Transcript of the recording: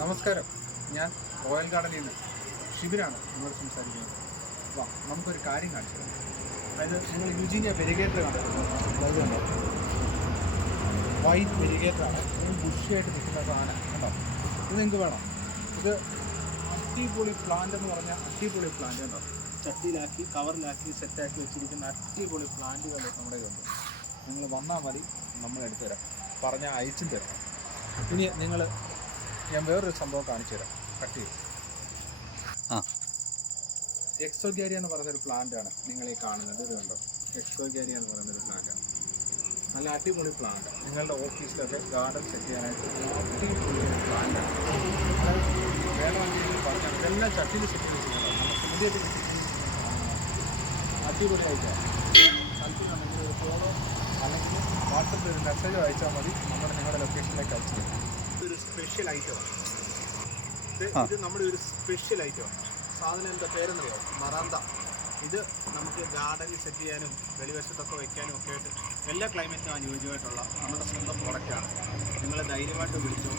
നമസ്കാരം, ഞാൻ റോയൽ ഗാർഡനിൽ നിന്ന് ഷിബിനാണ് നിങ്ങളോട് സംസാരിക്കുന്നത്. വാ, നമുക്കൊരു കാര്യം കാണിച്ചു തരാം. അതായത് നിങ്ങൾ യുജീനിയ വെരിഗേറ്റർ കണ്ടിട്ടുണ്ടോ? അതായത് കണ്ടോ, വൈറ്റ് വെരിഗേറ്ററാണ്. ബുഷിയായിട്ട് നിൽക്കുന്ന സാധനം കണ്ടോ. ഇത് നിങ്ങൾക്ക് വേണം. ഇത് അടിപൊളി പ്ലാന്റ് എന്ന് പറഞ്ഞാൽ അടിപൊളി പ്ലാന്റ് കണ്ടോ. ചട്ടിയിലാക്കി കവറിലാക്കി സെറ്റാക്കി വെച്ചിരിക്കുന്ന അടിപൊളി പ്ലാന്റുകൾ നമ്മുടെ കയ്യിലുണ്ട്. നിങ്ങൾ വന്നാൽ മതി, നമ്മൾ എടുത്തു തരാം, പറഞ്ഞാൽ അയച്ചും തരാം. ഇനി ഞാൻ വേറൊരു സംഭവം കാണിച്ചു തരാം. കട്ട് ചെയ്യും. എക്സോഗ്യാരിയ എന്ന് പറയുന്നൊരു പ്ലാന്റാണ് നിങ്ങൾ ഈ കാണുന്നത്. ഇത് കണ്ടോ, എക്സോഗ്യാരിയ എന്ന് പറയുന്നൊരു പ്ലാന്റാണ്. നല്ല അടിപൊളി പ്ലാന്റ്, നിങ്ങളുടെ ഓഫീസിലൊക്കെ ഗാർഡൻ സെറ്റ് ചെയ്യാനായിട്ട് അടിപൊളി പ്ലാന്റാണ്. അത് വേണമെങ്കിൽ പറഞ്ഞാൽ ഇതെല്ലാം ചട്ടിയിൽ സെറ്റ് ചെയ്ത് ചെയ്യണം. നമുക്ക് പുതിയത് അടിപൊളിയായിട്ടാണ്. താല്പര്യമുണ്ടെങ്കിൽ ഒരു ഫോളോ അല്ലെങ്കിൽ വാട്സപ്പിൽ ഒരു മെസ്സേജ് അയച്ചാൽ മതി, നമ്മൾ നിങ്ങളുടെ ലൊക്കേഷനിലേക്ക് അയച്ചു തരും. ഇതൊരു സ്പെഷ്യൽ ഐറ്റമാണ്. ഇത് നമ്മുടെ ഒരു സ്പെഷ്യൽ ഐറ്റമാണ്. സാധനം എന്താ പേരെന്നറിയാമോ? മറാന്ത. ഇത് നമുക്ക് ഗാർഡനിൽ സെറ്റ് ചെയ്യാനും വെളിവശത്തൊക്കെ വയ്ക്കാനും ഒക്കെ ആയിട്ട് എല്ലാ ക്ലൈമറ്റിനും അനുയോജ്യമായിട്ടുള്ള നമ്മുടെ സ്വന്തം പ്രോഡക്റ്റാണ്. നിങ്ങൾ ധൈര്യമായിട്ട് വിളിച്ചോ.